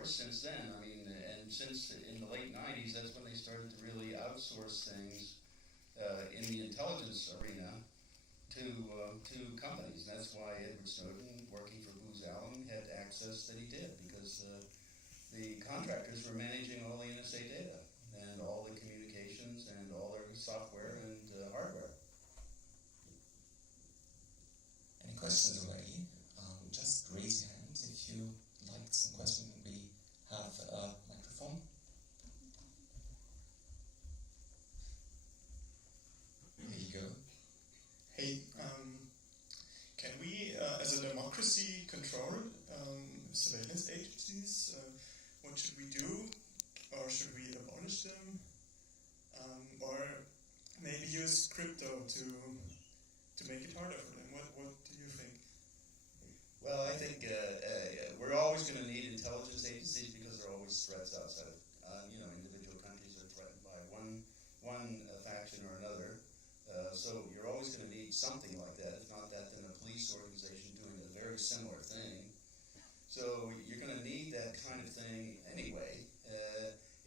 course, since then. I mean, and since in the late 90s, that's when they started to really outsource things in the intelligence arena to companies. That's why Edward Snowden, working for Booz Allen, had access that he did, because the contractors were managing all the NSA data and all the communications and all their software and hardware. Any questions already? Just raise your hand if you like some question. We have a microphone. There you go. Hey, can we, as a democracy, control surveillance agencies? What should we do? Or should we abolish them? Or maybe use crypto to make it harder for them? What do you think? Well, I think we're always going to need intelligence agencies because there are always threats outside. Individual countries are threatened by one faction or another. So you're always going to need something like that. If not that, then a police organization doing a very similar thing. So you're going to need that kind of thing anyway.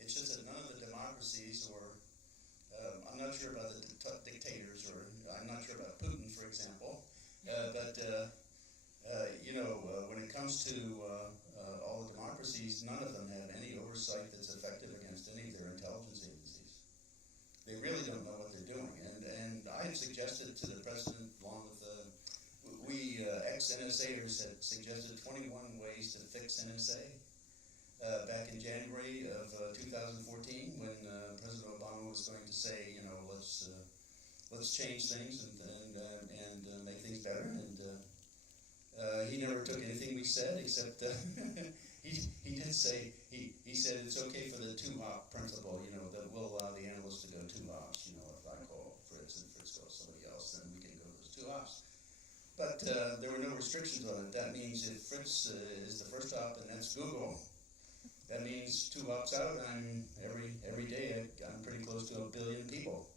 It's just that none of the democracies, or I'm not sure about the dictators, or I'm not sure about Putin, for example, but when it comes to all the democracies, none of them have any oversight that's effective against any of their intelligence agencies. They really don't know what they're doing. And I had suggested to the president, along with we ex-NSAers had suggested 21 ways to fix NSA back in January of 2014, when President Obama was going to say, let's change things and make things better. And he never took anything we said, except he did say, he said it's okay for the two-hop principle, that we'll allow the analysts to go two hops. If I call Fritz and Fritz calls somebody else, then we can go those two hops. But there were no restrictions on it. That means if Fritz is the first hop, and that's Google, that means two hops out, and every day I'm pretty close to 1 billion people.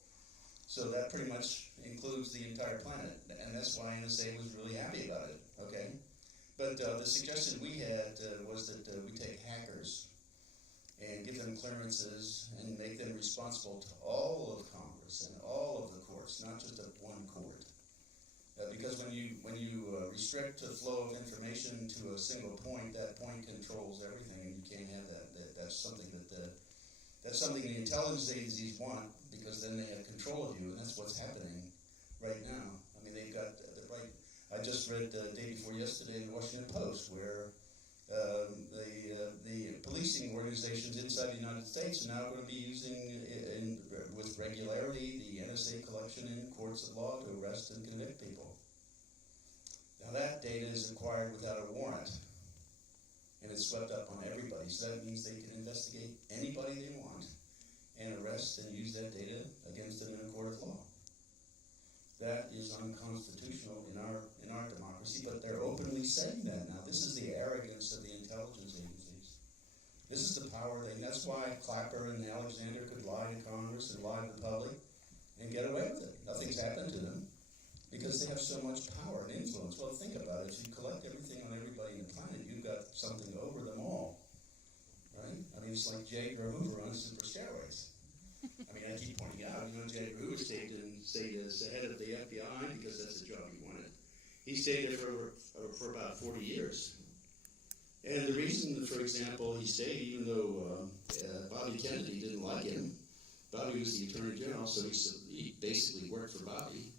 So that pretty much includes the entire planet, and that's why NSA was really happy about it, okay? But the suggestion we had was that we take hackers and give them clearances and make them responsible to all of Congress and all of the courts, not just at one court. Because when you restrict the flow of information to a single point, that point controls everything, and you can't have that. That's something the intelligence agencies want, because then they have control of you, and that's what's happening right now. I mean, they've got the right. I just read the day before yesterday in the Washington Post where the policing organizations inside the United States are now going to be using with regularity the NSA collection in courts of law to arrest and convict people. Now that data is acquired without a warrant, and it's swept up on everybody. So that means they can investigate anybody they want and arrest and use that data against them in a court of law. That is unconstitutional in our democracy, but they're openly saying that now. This is the arrogance of the intelligence agencies. This is the power thing. That's why Clapper and Alexander could lie to Congress and lie to the public and get away with it. Nothing's happened to them because they have so much power and influence. Well, think about it. If you collect everything on everybody on the planet, you've got something over them all, right? I mean, it's like J. Edgar Hoover on super steroids. I mean, I keep pointing out, J. Edgar Hoover stayed as head of the FBI because that's the job he wanted. He stayed there for about 40 years. And the reason, for example, he stayed, even though Bobby Kennedy didn't like him, Bobby was the Attorney General, so he basically worked for Bobby.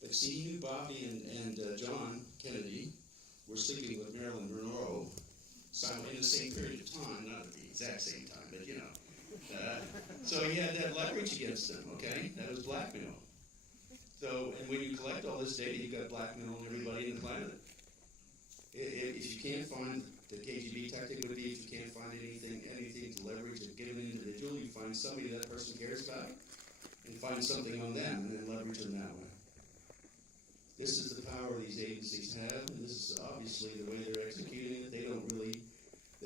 But see, he knew Bobby and John Kennedy were sleeping with Marilyn Monroe in the same period of time, not at the exact same time, but so he had that leverage against them, okay? That was blackmail. So, and when you collect all this data, you've got blackmail on everybody in the planet. If you can't find, the KGB tactic would be, if you can't find anything to leverage a given individual, you find somebody that person cares about, and find something on them, and then leverage them that way. This is the power these agencies have, and this is obviously the way they're executing it. They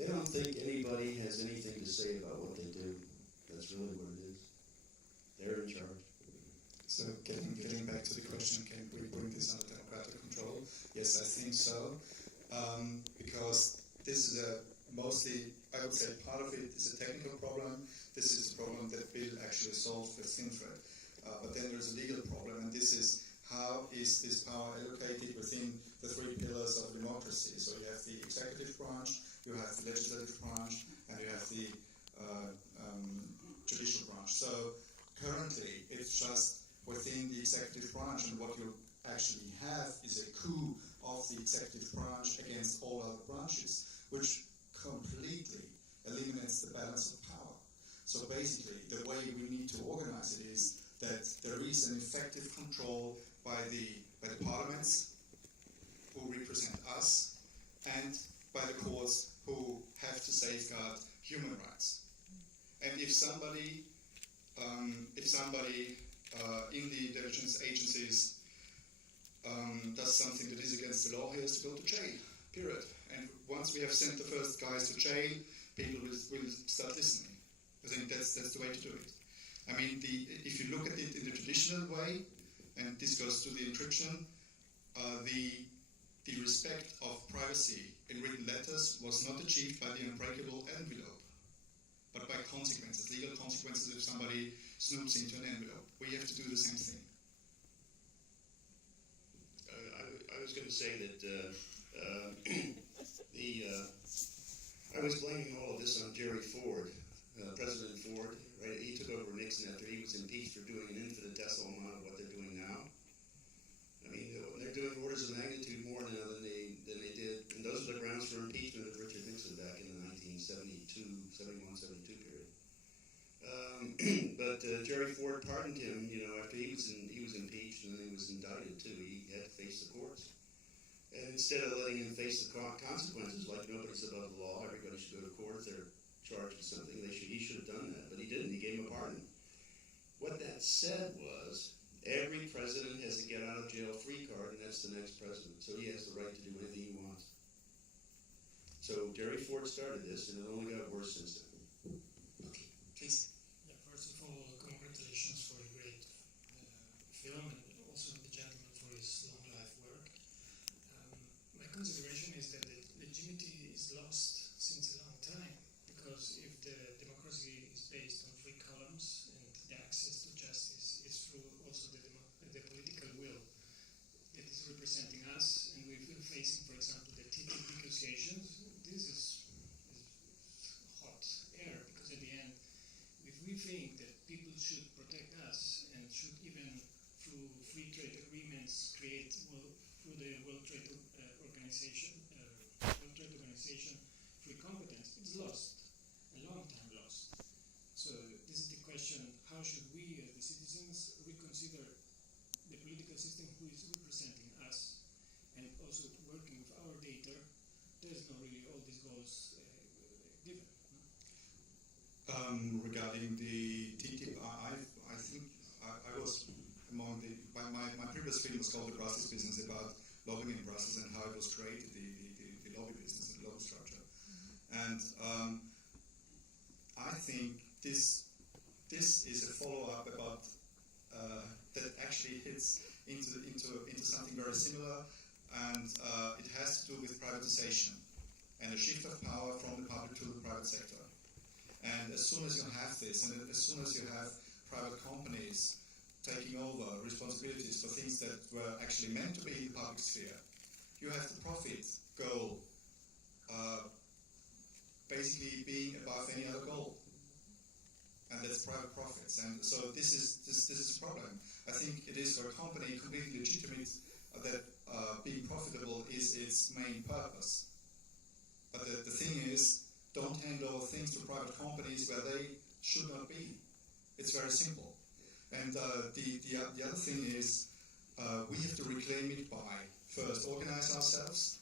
don't think anybody has anything to say about what they do. That's really what it is. They're in charge. So getting back to the question, can we bring this under democratic control? Yes, I think so. Because this is mostly, I would say part of it is a technical problem. This is a problem that Bill actually solved with ThinThread. But then there's a legal problem, and this is how is this power allocated within the three pillars of democracy. So you have the executive branch, you have the legislative branch, and you have the judicial branch. So currently it's just within the executive branch, and what you actually have is a coup of the executive branch against all other branches, which completely eliminates the balance of power. So basically, the way we need to organize it is that there is an effective control by the parliaments who represent us and by the courts who have to safeguard human rights. And if somebody in the intelligence agencies does something that is against the law, he has to go to jail, period. And once we have sent the first guys to jail, people will start listening. I think that's the way to do it. I mean, if you look at it in the traditional way, and this goes to the encryption, the respect of privacy in written letters was not achieved by the unbreakable envelope, but by consequences, legal consequences if somebody snoops into an envelope. We have to do the same thing. I was going to say that I was blaming all of this on Jerry Ford, President Ford. Right, he took over Nixon after he was impeached for doing an infinitesimal amount of what they're doing now. I mean, they're doing orders of magnitude more now than they did, and those are the grounds for impeachment of Richard Nixon back in the 1971, 72 period. But Jerry Ford pardoned him, after he was impeached and then he was indicted too. He had to face the courts, and instead of letting him face the consequences, like nobody's above the law, everybody should go to court if they're charged with something, he should have done that, but he didn't. He gave him a pardon. What that said was, every president has a get out of jail free card, and that's the next president. So he has the right to do anything he wants. So Jerry Ford started this, and it only got worse since then. Okay, please. Yeah, first of all, congratulations for a great film, and also the gentleman for his long life work. My consideration is that the legitimacy is lost since a long time. Because if the democracy is based on free columns and the access to justice is through also the political will that is representing us, and we've been facing, for example, the TTIP negotiations, this is hot air, because at the end, if we think that people should protect us and should even through free trade agreements create through the World Trade Organization free competence, it's lost. A long time lost. So this is the question, how should we as the citizens reconsider the political system who is representing us, and also working with our data, there's not really all these goals given. No? Regarding the TTIP, I think I was among my previous film was called The Brussels Business, about lobbying in Brussels and how it was created, the lobby business and the lobby structure. And I think this is a follow-up about that actually hits into something very similar, and it has to do with privatization and a shift of power from the public to the private sector. And as soon as you have this, and as soon as you have private companies taking over responsibilities for things that were actually meant to be in the public sphere, you have the profit goal basically being above any other goal, and that's private profits. And so this is a problem. I think it is for a company completely legitimate that being profitable is its main purpose. But the thing is, don't hand over things to private companies where they should not be. It's very simple. And the other thing is, we have to reclaim it by first organize ourselves,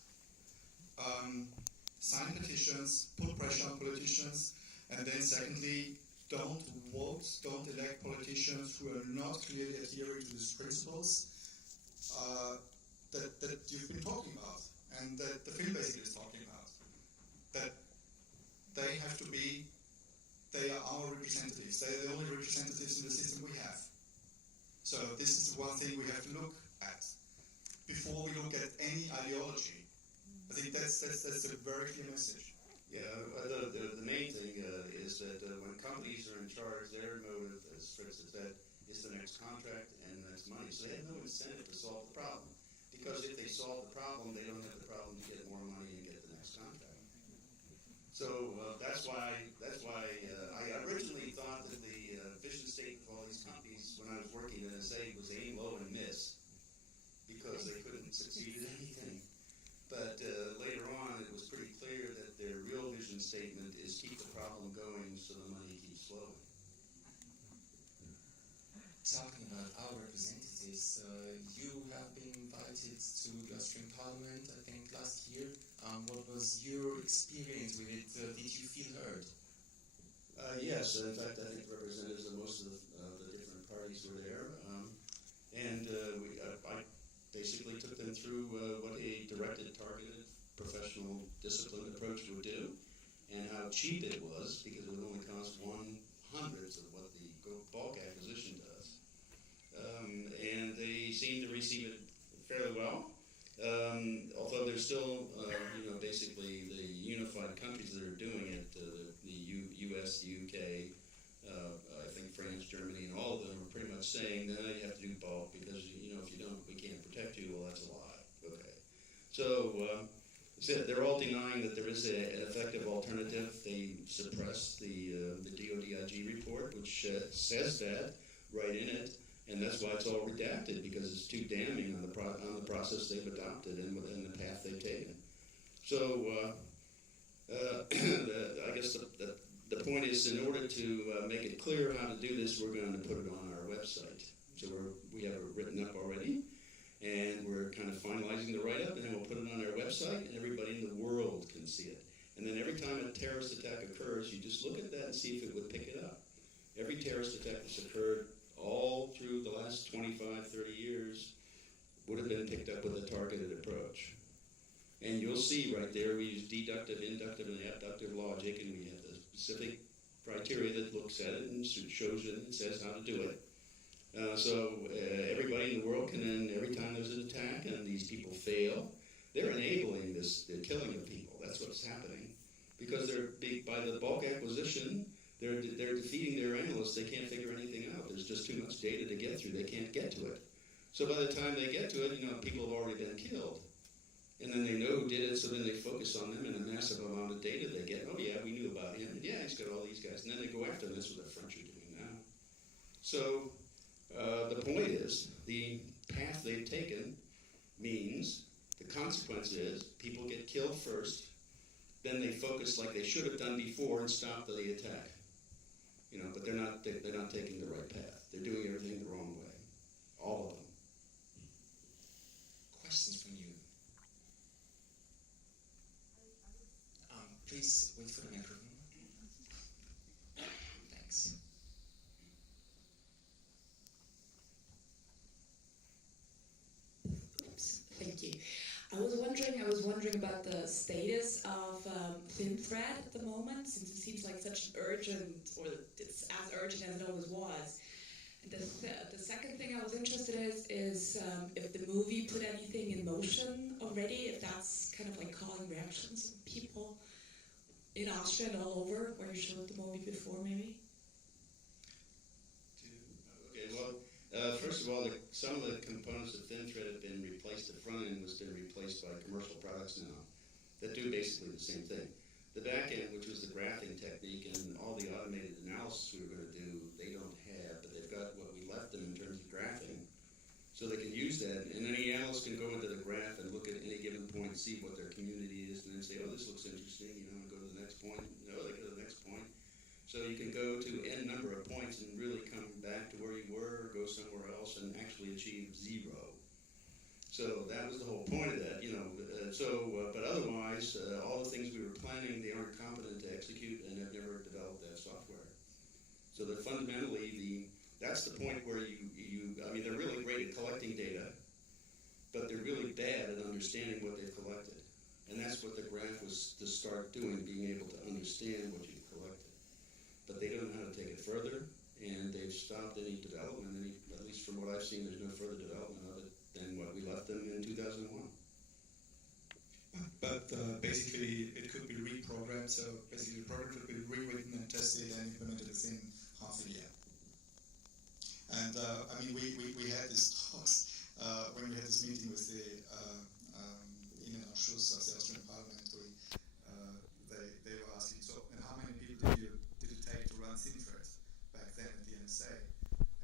sign petitions, put pressure on politicians, and then secondly, don't elect politicians who are not clearly adhering to these principles that you've been talking about, and that the film basically is talking about. That they are our representatives. They are the only representatives in the system we have. So this is the one thing we have to look at before we look at any ideology. I think that's a very clear message. Yeah, the main thing is that when companies are in charge, their motive, as Fritz had said, is the next contract and the next money. So they have no incentive to solve the problem. Because if they solve the problem, they don't have the problem to get more money and get the next contract. So that's why I originally thought that the vision statement of all these companies when I was working at NSA was aim low and miss, because they couldn't succeed at anything. But later on, it was pretty clear that their real vision statement is keep the problem going so the money keeps flowing. Talking about our representatives, you have been invited to the Austrian Parliament, I think, last year. What was your experience with it? Did you feel heard? Yes, in fact, I think representatives of most of the different parties were there. I basically took them through what a directed, targeted, professional, disciplined approach would do, and how cheap it was, because it would only cost 1/100th of what the bulk acquisition does. And they seem to receive it fairly well. Although there's still, basically the unified countries that are doing it, the US, the UK, I think France, Germany, and all of them are pretty much saying, no, you have to do bulk because, if you don't, we can't protect you. Well, that's a lie. Okay. So they're all denying that there is an effective alternative. They suppressed the DODIG report, which says that right in it. And that's why it's all redacted, because it's too damning on the process they've adopted and the path they've taken. So I guess the point is, in order to make it clear how to do this, we're going to put it on our website. So we have it written up already, and we're kind of finalizing the write-up, and then we'll put it on our website, and everybody in the world can see it. And then every time a terrorist attack occurs, you just look at that and see if it would pick it up. Every terrorist attack that's occurred all through the last 25, 30 years would have been picked up with a targeted approach. And you'll see right there we use deductive, inductive, and abductive logic, and we have the specific criteria that looks at it and shows it and says how to do it. So everybody in the world can then, every time there's an attack and these people fail, they're enabling the killing of people. That's what's happening. Because by the bulk acquisition, they're defeating their analysts. They can't figure anything out. There's just too much data to get through. They can't get to it. So by the time they get to it, people have already been killed. And then they know who did it, so then they focus on them, and a massive amount of data they get. Oh yeah, we knew about him. And yeah, he's got all these guys. And then they go after them. That's what the French are doing now. So the point is, the path they've taken means, the consequence is, people get killed first, then they focus like they should have done before and stop the attack. But they're not taking the right path. They're doing everything the wrong way. All of them. Questions from you? Please wait for the microphone. Thanks. Oops, thank you. I was wondering about the status of ThinThread at the moment, since it seems like such an urgent, or it's as urgent as it always was. And the second thing I was interested in is if the movie put anything in motion already, if that's kind of like calling reactions from people in Austria and all over, where you showed the movie before, maybe? Okay, well, first of all, some of the components of ThinThread have been replaced. The front end has been replaced by commercial products now that do basically the same thing. The back end, which was the graphing technique and all the automated analysis we were going to do, they don't have, but they've got what we left them in terms of graphing. So they can use that, and any analyst can go into the graph and look at any given point, see what their community is, and then say, oh, this looks interesting, and go to the next point. They go to the next point. So you can go to n number of points and really come back to where you were, or go somewhere else and actually achieve zero. So that was the whole point of that, but otherwise, all the things we were planning, they aren't competent to execute and have never developed that software. So that fundamentally, that's the point where they're really great at collecting data, but they're really bad at understanding what they've collected. And that's what the graph was to start doing, being able to understand what you've collected. But they don't know how to take it further, and they've stopped any development, at least from what I've seen, there's no further development of it than what we left them in 2001. But basically, it could be reprogrammed that. So basically the product would be rewritten and tested and implemented within half a year. And I mean, we had this talks when we had this meeting with the Innenausschuss of the Austrian Parliament. They were asking, so, and how many people did it take to run ThinThread back then at the NSA?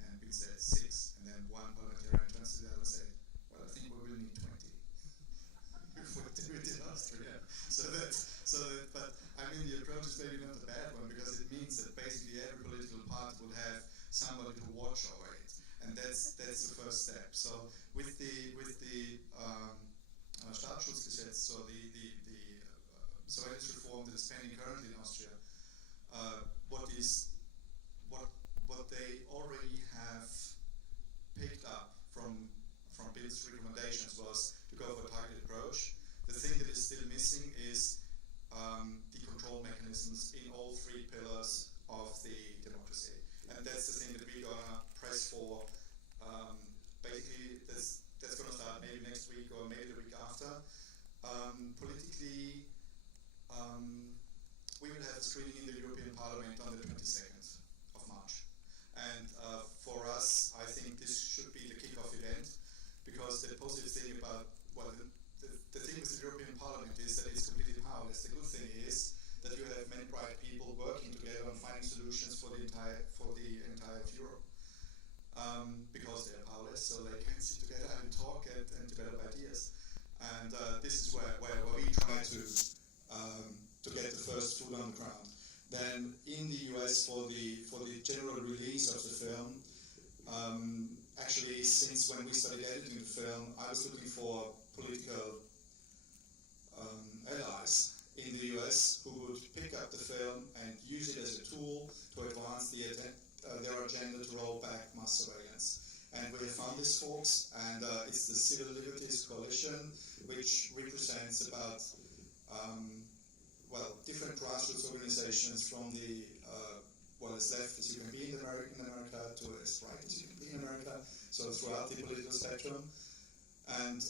And we said 6. And then one parliamentarian turns to the other and said, well, I think we will need 20. If we did it in Austria. But I mean, the approach is maybe not a bad one, because it means that basically every political party will have somebody to watch over it, and that's the first step. So with the Staatsschutzgesetz, so the surveillance reform that is pending currently in Austria, what they already have picked up from Bill's recommendations was to go for a targeted approach. The thing that is still missing is the control mechanisms in all 3 pillars of the democracy. And that's the thing that we're gonna press for. Basically, that's gonna start maybe next week or maybe the week after. Politically, we will have a screening in the European Parliament on the 22nd of March. And for us, I think this should be the kick-off event, because the positive thing about, well, the thing with the European Parliament is that it's completely powerless. The good thing is that you have many bright people working together on finding solutions for the entire of Europe, because they are powerless, so they can sit together and talk and develop ideas. And this is where we try to get the first foot on the ground. Then in the US for the general release of the film, actually since when we started editing the film, I was looking for political allies in the US who would pick up the film and use it as a tool to advance their agenda to roll back mass surveillance. And we have found this, folks, and it's the Civil Liberties Coalition, which represents about, different grassroots organizations from the, as left as you can be in America to as right as you can be in America, so throughout the political spectrum. And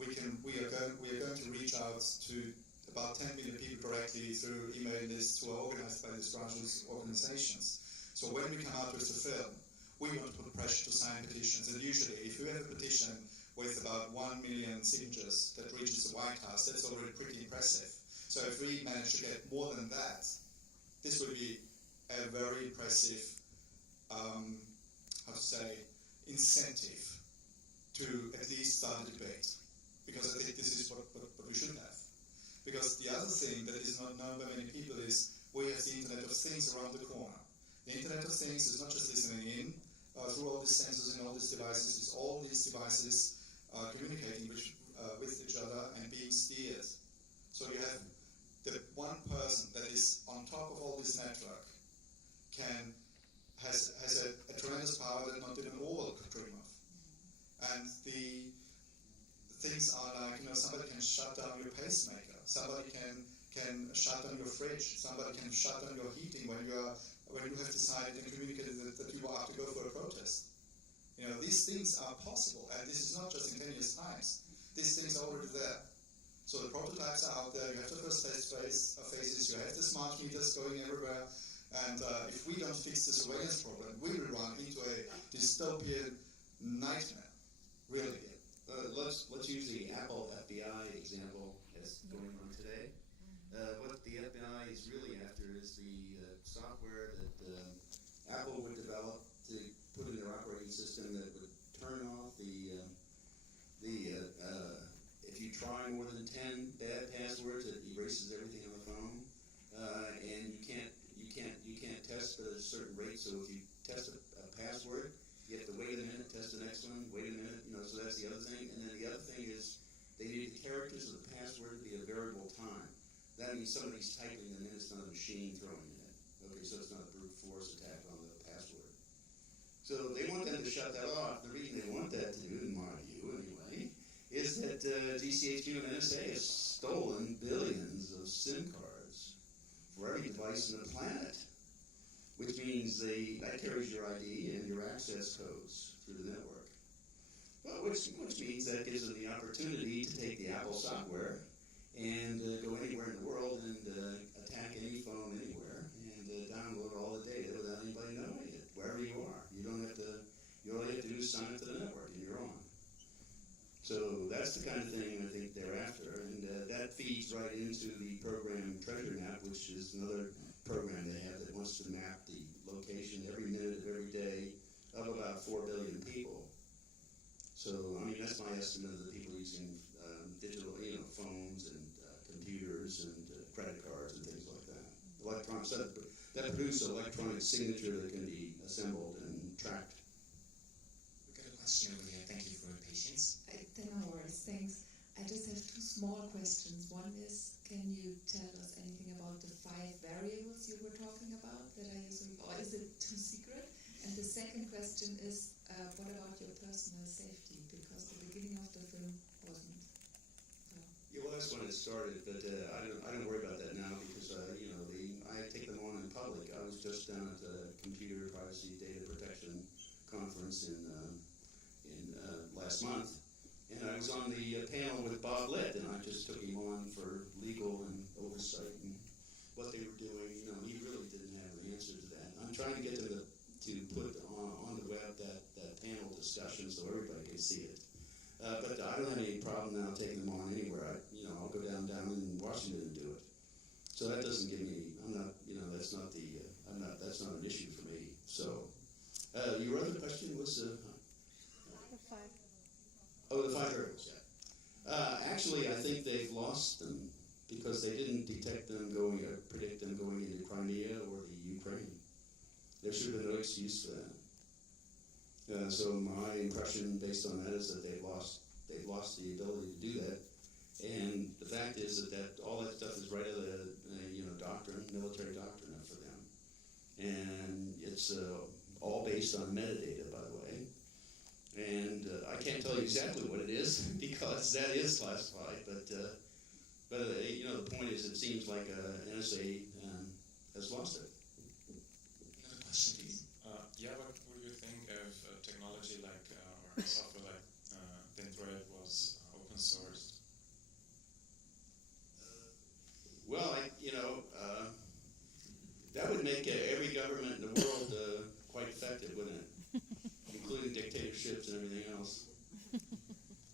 we are going to reach out to about 10 million people directly through email lists who are organized by these grassroots organizations. So when we come out with the film, we want to put pressure to sign petitions. And usually, if you have a petition with about 1 million signatures that reaches the White House, that's already pretty impressive. So if we manage to get more than that, this would be a very impressive, incentive to at least start a debate. Because I think this is what we should have. Because the other thing that is not known by many people is we have the Internet of Things around the corner. The Internet of Things is not just listening in through all these sensors and all these devices, it's all these devices communicating with each other and being steered. So you have the one person that is on top of all this network has a tremendous power that not even Orwell could dream of. And the things are like, somebody can shut down your pacemaker, somebody can shut down your fridge, somebody can shut down your heating when you have decided and communicated that you have to go for a protest. These things are possible, and this is not just in 10 years' time. These things are already there. So the prototypes are out there, you have the first phases, you have the smart meters going everywhere, and if we don't fix the surveillance problem, we will run into a dystopian nightmare, really. Let's use the Apple FBI example as going on today. What the FBI is really after is the software that Apple would develop to put in their operating system that would turn off if you try more than 10 bad passwords, it erases everything on the phone, and you can't test at a certain rate. So if you test a password, you have to wait a minute, test the next one, wait a minute, so that's the other thing. And then the other thing is they need the characters of the password to be a variable time. That means somebody's typing and then it's not a machine throwing it in. Okay, so it's not a brute force attack on the password. So they want them to shut that off. The reason they want that to do, in my view anyway, is that GCHQ and NSA has stolen billions of SIM cards for every device on the planet. Which means that carries your ID and your access codes through the network. Well, which means that gives them the opportunity to take the Apple software and go anywhere in the world and feeds right into the program Treasure Map, which is another program they have that wants to map the location every minute of every day of about 4 billion people. So, I mean, that's my estimate of the people using digital, phones and computers and credit cards and things like that. Electronics that produce an electronic signature that can be assembled and tracked. We've got a question over here. Thank you for your patience. No worries, thanks. I just have two small questions. One is, can you tell us anything about the 5 variables you were talking about that are using, or is it too secret? And the second question is, what about your personal safety? Because the beginning of the film wasn't. Yeah, well, that's when it started, but I don't worry about that now because I take them on in public. I was just down at the Computer Privacy Data Protection Conference in last month, and I was on the panel with Bob Litt, and I just took him on for legal and oversight and what they were doing. He really didn't have an answer to that. I'm trying to get them to put on the web that panel discussion so everybody can see it. But I don't have any problem now taking them on anywhere. I'll go down in Washington and do it. So that doesn't give me. That's not that's not an issue for me. So your other question was. The 5. Oh, the 5 variables. Yeah. Actually, I think they've lost them because they didn't predict them going into Crimea or the Ukraine. There should have been no excuse for that. So my impression, based on that, is that they've lost the ability to do that. And the fact is that all that stuff is right out of the doctrine, military doctrine for them, and it's all based on metadata, by the way. And I can't tell you exactly what it is because that is classified. But the point is, it seems like NSA has lost it. Another question, please. What would you think if technology like or software like ThinThread was open sourced? Well, that would make every government in the world quite effective, wouldn't it? Including dictatorships and everything else.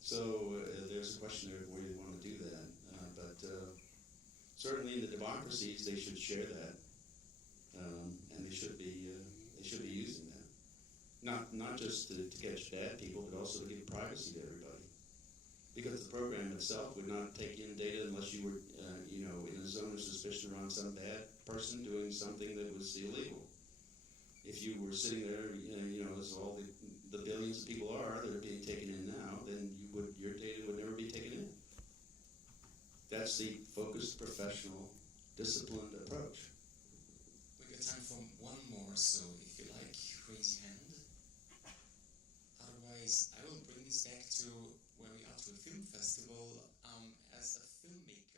So there's a question there of where you want to do that. But certainly in the democracies, they should share that, and they should be using that. Not just to catch bad people, but also to give privacy to everybody. Because the program itself would not take in data unless you were, in a zone of suspicion around some bad person doing something that was illegal. If you were sitting there, as all the billions of people are that are being taken in now, then your data would never be taken in. That's the focused, professional, disciplined approach. We've got time for one more, so if you like, raise your hand. Otherwise, I will bring this back to where we are, to a film festival. As a filmmaker,